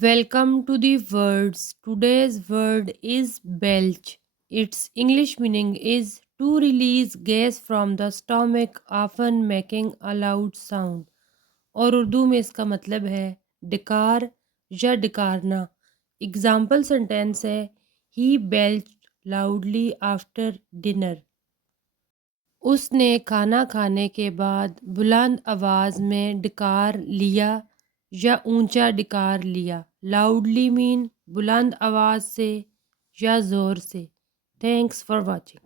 Welcome to the words. Today's word is belch. Its English meaning is to release gas from the stomach, often making a loud sound. और उर्दू में इसका मतलब है डिकार या डिकारना। Example sentence है ही belch loudly after dinner. उसने खाना खाने के बाद बुलंद आवाज़ में डिकार लिया या ऊंचा डिकार लिया। लाउडली मीन बुलंद आवाज़ से या ज़ोर से। Thanks for watching.